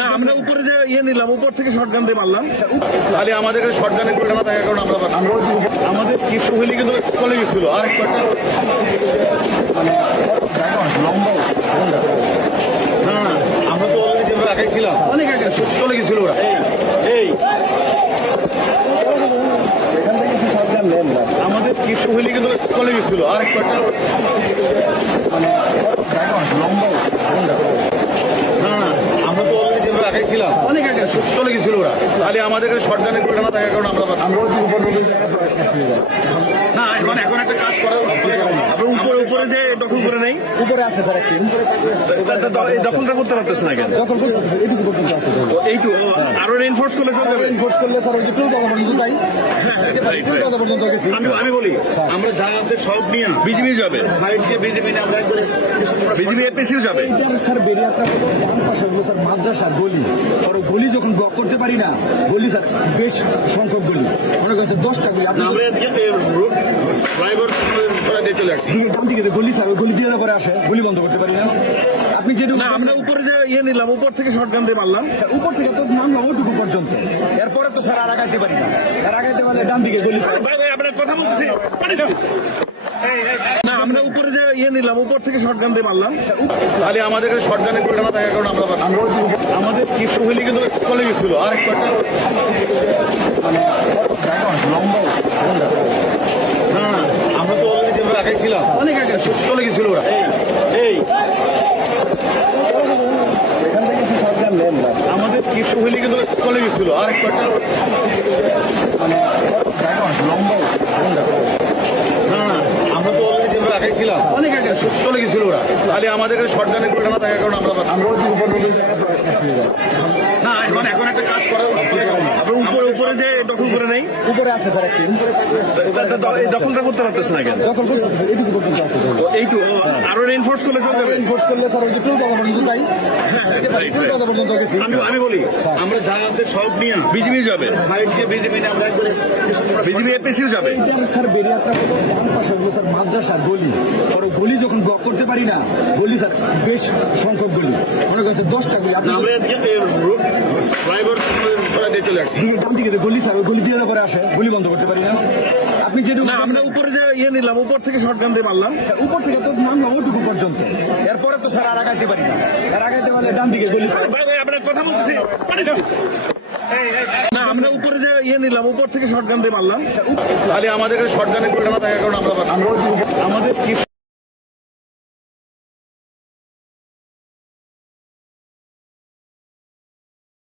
না আমরা উপরে যে ইয়ে নিলাম উপর থেকে শটগান দিয়ে মারলাম। তাহলে আমাদের কাছে শর্টগানের পরিমাণ থাকার কারণে আমরা আমাদের কিছু হইলে কিন্তু চলে গেছিল আর কয়েকটা না না না আমরা তো অলরেডি আগে ছিলাম অনেক আগে। চলে গেছিল ওরা। এই আমাদের কিছু হইলে কিন্তু চলে গেছিল আর কয়েকটা না না আমরা তো ছিলাম অনেক আগে। চলে গেছিল ওরা। তাহলে আমাদের সরকারের শর্টগানের পরিমাণ থাকার কারণ আমরা না এখন এখন একটা কাজ করা উপরে উপরে যে দখল করে নেই। উপরে আছে স্যার একটি। দখলটা করতে পারতেছে না কেন? দখল করছে স্যার, রেনফোর্স করলে চলে যাবে Enforce করলে স্যার ওই যে টুল কথা পর্যন্ত তাই? টুল কথা পর্যন্ত গেছি? আমি আমি বলি আমরা যা আছে সব নিয়ে বিজিবি যাবে। সাইড দিয়ে বিজেপি নিয়ে আমরা একবারে বিজিবি এপিসিও যাবে। স্যার বেরিয়াটা হলো ডান পাশে স্যার মাদ্রাসা গলি। আর গলি যখন ব্লক করতে পারি না গলি স্যার বেশ সংখ্যক গলি। মনে করছে দশটা গলি। আমরা এদিকে রোড ড্রাইভার করে দিয়ে চলে আসছি ডান দিকে যে গলি স্যার ওই গলি দিয়ে পরে আসে? গলি বন্ধ করতে পারি না। আপনি যেটুকু না আমরা উপরে যে ইয়ে নিলাম উপর থেকে শটগান দিয়ে মারলাম। স্যার উপর থেকে তো নামলাম ওটুকু পর্যন্ত। এরপরে তো স্যার আর আগাইতে পারি না। আর আগাইতে পারলে ডান দিকে গলি স্যার। ভাই ভাই আপনার কথা বলতেছি। না আমরা উপরে যে ইয়ে নিলাম উপর থেকে শটগান দিয়ে মারলাম। তাহলে আমাদের কাছে শর্টগানের পরিমাণ থাকার কারণে আমরা আমাদের কিছু হইলে কিন্তু চলে গেছিল। আর কয়েকটা না না আমরা তো অলরেডি যেভাবে আগে ছিলাম অনেক আগে চলে গেছিল ওরা এই এখান থেকে কি সরকার নেন না আমাদের কিছু হইলে কিন্তু চলে গেছিল। আর না না আমরা তো অলরেডি যেভাবে আগে ছিলাম অনেক আগে। চলে গেছিল ওরা। তাহলে আমাদের থাকার কারণে আমরা না। এখন এখন একটা কাজ করা উপরে যে দখল করে নেই? উপরে আছে স্যার একটি। এই দখলটা করতে পারতেছে না কেন? দখল স্যার, এটুকু পর্যন্ত আছে দখল। এইটু আরও রেনফোর্স করলে চলে যাবে করলে স্যার ওই যে টুল কথা পর্যন্ত তাই। টুল কথা পর্যন্ত গেছি। আমি আমি বলি আমরা যা আছে সব নিয়ে বিজিবি যাবে। সাইড দিয়ে বিজেপি আমরা একবারে বিজিবি এপিসিও যাবে। স্যার বেরিয়াটা হলো ডান পাশে স্যার মাদ্রাসা গলি। আর গলি যখন ব্লক করতে পারি না গলি স্যার বেশ সংখ্যক গলি। মনে করছে দশটা গলি আপনি আমরা দিয়ে চলে দিকে ডান দিকে গলি স্যার গলি দিয়ে পরে আসে? গলি বন্ধ করতে পারি না। আপনি যেটুকু না আমরা উপরে যে ইয়ে নিলাম উপর থেকে শটগান দিয়ে মারলাম। স্যার উপর থেকে তো নামলাম ওটুকু পর্যন্ত। এরপরে তো স্যার আর আগাইতে পারি না। আর আগাইতে পারলে ডান দিকে গলি স্যার। আপনার কথা বলতেছি। না আমরা উপরে যে ইয়ে নিলাম উপর থেকে শটগান দিয়ে মারলাম। তাহলে আমাদের কাছে শর্টগানের পরিমাণ থাকার কারণে আমরা আমাদের